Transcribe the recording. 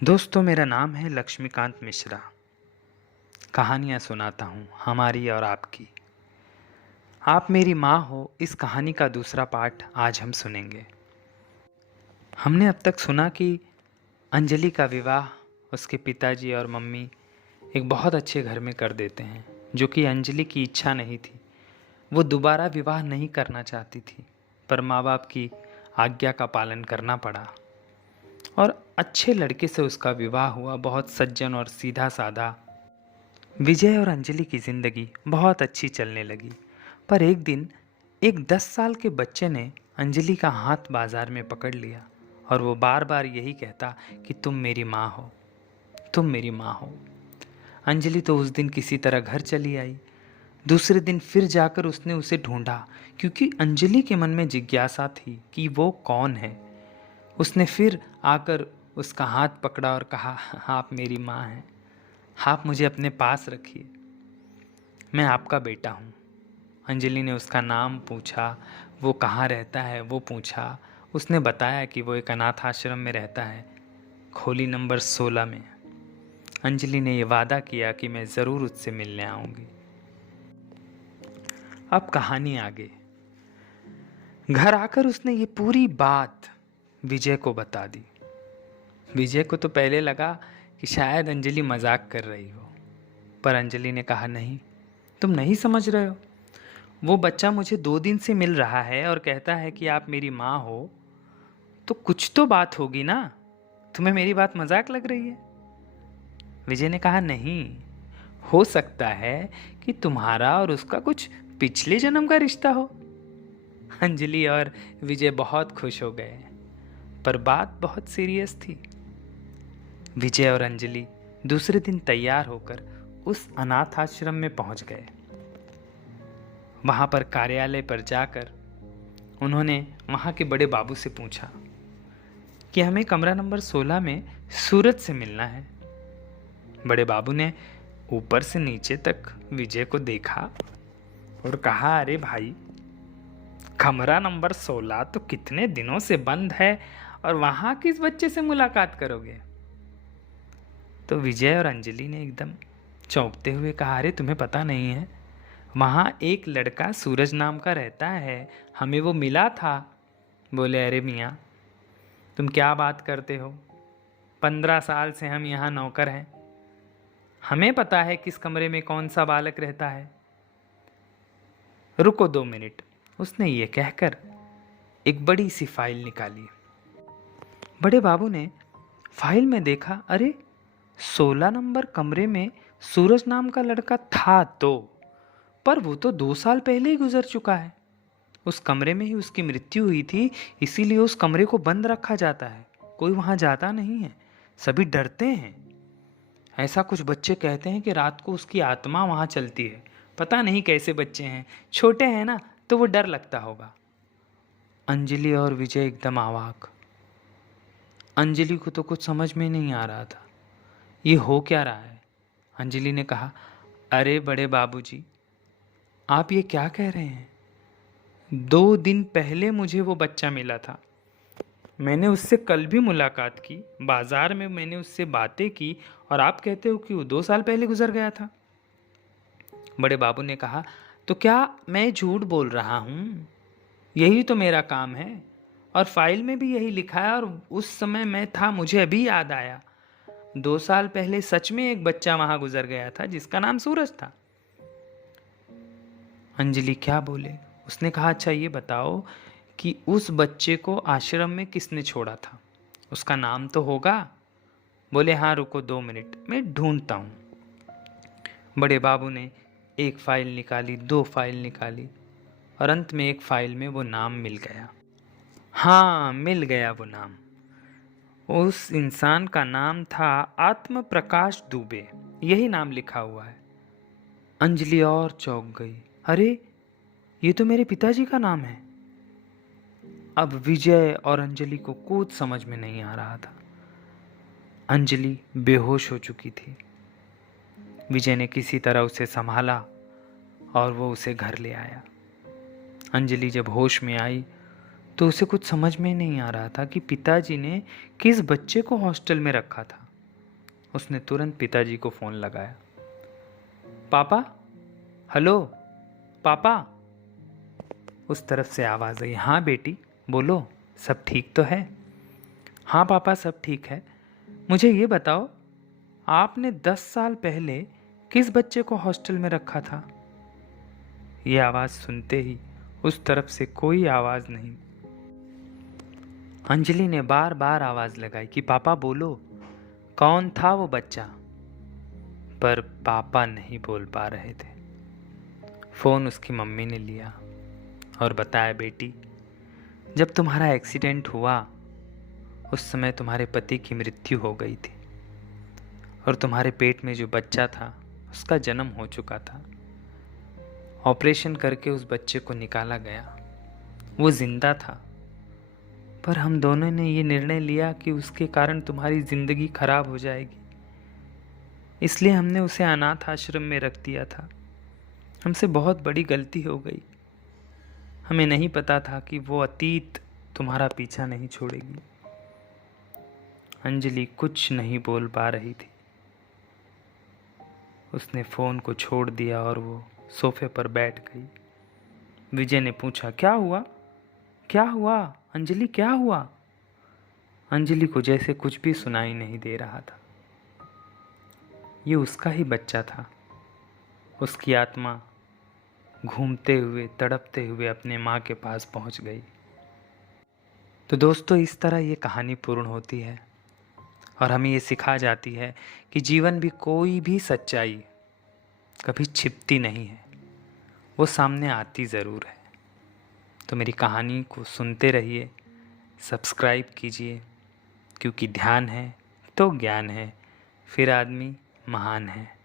दोस्तों, मेरा नाम है लक्ष्मीकांत मिश्रा। कहानियाँ सुनाता हूँ हमारी और आपकी। आप मेरी माँ हो, इस कहानी का दूसरा पार्ट आज हम सुनेंगे। हमने अब तक सुना कि अंजलि का विवाह उसके पिताजी और मम्मी एक बहुत अच्छे घर में कर देते हैं, जो कि अंजलि की इच्छा नहीं थी। वो दोबारा विवाह नहीं करना चाहती थी, पर माँ बाप की आज्ञा का पालन करना पड़ा और अच्छे लड़के से उसका विवाह हुआ। बहुत सज्जन और सीधा साधा। विजय और अंजलि की जिंदगी बहुत अच्छी चलने लगी। पर एक दिन एक 10 साल के बच्चे ने अंजलि का हाथ बाजार में पकड़ लिया और वो बार बार यही कहता कि तुम मेरी माँ हो, तुम मेरी माँ हो। अंजलि तो उस दिन किसी तरह घर चली आई। दूसरे दिन फिर जाकर उसने उसे ढूंढा, क्योंकि अंजलि के मन में जिज्ञासा थी कि वो कौन है। उसने फिर आकर उसका हाथ पकड़ा और कहा, आप मेरी माँ हैं, आप मुझे अपने पास रखिए, मैं आपका बेटा हूँ। अंजलि ने उसका नाम पूछा, वो कहाँ रहता है वो पूछा। उसने बताया कि वो एक अनाथ आश्रम में रहता है, खोली नंबर 16 में। अंजलि ने ये वादा किया कि मैं ज़रूर उससे मिलने आऊँगी। अब कहानी आगे। घर आकर उसने ये पूरी बात विजय को बता दी। विजय को तो पहले लगा कि शायद अंजलि मजाक कर रही हो, पर अंजलि ने कहा, नहीं, तुम नहीं समझ रहे हो। वो बच्चा मुझे 2 दिन से मिल रहा है और कहता है कि आप मेरी माँ हो, तो कुछ तो बात होगी ना। तुम्हें मेरी बात मजाक लग रही है? विजय ने कहा, नहीं, हो सकता है कि तुम्हारा और उसका कुछ पिछले जन्म का रिश्ता हो। अंजलि और विजय बहुत खुश हो गए, पर बात बहुत सीरियस थी। विजय और अंजलि दूसरे दिन तैयार होकर उस अनाथ आश्रम में पहुंच गए। वहां पर कार्यालय पर जाकर उन्होंने वहां के बड़े बाबू से पूछा कि हमें कमरा नंबर 16 में सूरज से मिलना है। बड़े बाबू ने ऊपर से नीचे तक विजय को देखा और कहा, अरे भाई, कमरा नंबर 16 तो कितने दिनों से बंद है और वहां किस बच्चे से मुलाकात करोगे? तो विजय और अंजलि ने एकदम चौंकते हुए कहा, अरे तुम्हें पता नहीं है, वहाँ एक लड़का सूरज नाम का रहता है, हमें वो मिला था। बोले, अरे मियाँ, तुम क्या बात करते हो? 15 साल से हम यहाँ नौकर हैं, हमें पता है किस कमरे में कौन सा बालक रहता है। रुको 2 मिनट। उसने ये कहकर एक बड़ी सी फाइल निकाली। बड़े बाबू ने फाइल में देखा, अरे 16 नंबर कमरे में सूरज नाम का लड़का था तो, पर वो तो 2 साल पहले ही गुजर चुका है। उस कमरे में ही उसकी मृत्यु हुई थी, इसीलिए उस कमरे को बंद रखा जाता है। कोई वहां जाता नहीं है, सभी डरते हैं। ऐसा कुछ बच्चे कहते हैं कि रात को उसकी आत्मा वहां चलती है। पता नहीं कैसे बच्चे हैं, छोटे हैं ना, तो वो डर लगता होगा। अंजलि और विजय एकदम अवाक। अंजलि को तो कुछ समझ में नहीं आ रहा था, ये हो क्या रहा है। अंजलि ने कहा, अरे बड़े बाबूजी, आप ये क्या कह रहे हैं? 2 दिन पहले मुझे वो बच्चा मिला था, मैंने उससे कल भी मुलाकात की, बाजार में मैंने उससे बातें की, और आप कहते हो कि वो 2 साल पहले गुजर गया था। बड़े बाबू ने कहा, तो क्या मैं झूठ बोल रहा हूँ? यही तो मेरा काम है, और फाइल में भी यही लिखा है, और उस समय मैं था, मुझे अभी याद आया। 2 साल पहले सच में एक बच्चा वहां गुजर गया था जिसका नाम सूरज था। अंजलि क्या बोले? उसने कहा, अच्छा ये बताओ कि उस बच्चे को आश्रम में किसने छोड़ा था, उसका नाम तो होगा। बोले, हाँ रुको 2 मिनट, मैं ढूंढता हूँ। बड़े बाबू ने एक फाइल निकाली, 2 फाइल निकाली, और अंत में एक फाइल में वो नाम मिल गया। हाँ, मिल गया वो नाम। उस इंसान का नाम था आत्म प्रकाश दुबे, यही नाम लिखा हुआ है। अंजलि और चौंक गई, अरे ये तो मेरे पिताजी का नाम है। अब विजय और अंजलि को कुछ समझ में नहीं आ रहा था। अंजलि बेहोश हो चुकी थी। विजय ने किसी तरह उसे संभाला और वो उसे घर ले आया। अंजलि जब होश में आई तो उसे कुछ समझ में नहीं आ रहा था कि पिताजी ने किस बच्चे को हॉस्टल में रखा था। उसने तुरंत पिताजी को फ़ोन लगाया। पापा, हेलो पापा। उस तरफ से आवाज़ आई। हाँ बेटी बोलो, सब ठीक तो है? हाँ पापा, सब ठीक है। मुझे ये बताओ, आपने 10 साल पहले किस बच्चे को हॉस्टल में रखा था? ये आवाज़ सुनते ही उस तरफ से कोई आवाज़ नहीं। अंजलि ने बार बार आवाज़ लगाई कि पापा बोलो, कौन था वो बच्चा? पर पापा नहीं बोल पा रहे थे। फ़ोन उसकी मम्मी ने लिया और बताया, बेटी जब तुम्हारा एक्सीडेंट हुआ उस समय तुम्हारे पति की मृत्यु हो गई थी और तुम्हारे पेट में जो बच्चा था उसका जन्म हो चुका था। ऑपरेशन करके उस बच्चे को निकाला गया। वो जिंदा था, पर हम दोनों ने ये निर्णय लिया कि उसके कारण तुम्हारी ज़िंदगी खराब हो जाएगी, इसलिए हमने उसे अनाथ आश्रम में रख दिया था। हमसे बहुत बड़ी गलती हो गई। हमें नहीं पता था कि वो अतीत तुम्हारा पीछा नहीं छोड़ेगी। अंजलि कुछ नहीं बोल पा रही थी। उसने फ़ोन को छोड़ दिया और वो सोफे पर बैठ गई। विजय ने पूछा, क्या हुआ? क्या हुआ अंजलि, क्या हुआ? अंजलि को जैसे कुछ भी सुनाई नहीं दे रहा था। ये उसका ही बच्चा था। उसकी आत्मा घूमते हुए तड़पते हुए अपने माँ के पास पहुँच गई। तो दोस्तों, इस तरह ये कहानी पूर्ण होती है और हमें ये सिखा जाती है कि जीवन भी कोई भी सच्चाई कभी छिपती नहीं है, वो सामने आती ज़रूर है। तो मेरी कहानी को सुनते रहिए, सब्सक्राइब कीजिए, क्योंकि ध्यान है तो ज्ञान है, फिर आदमी महान है।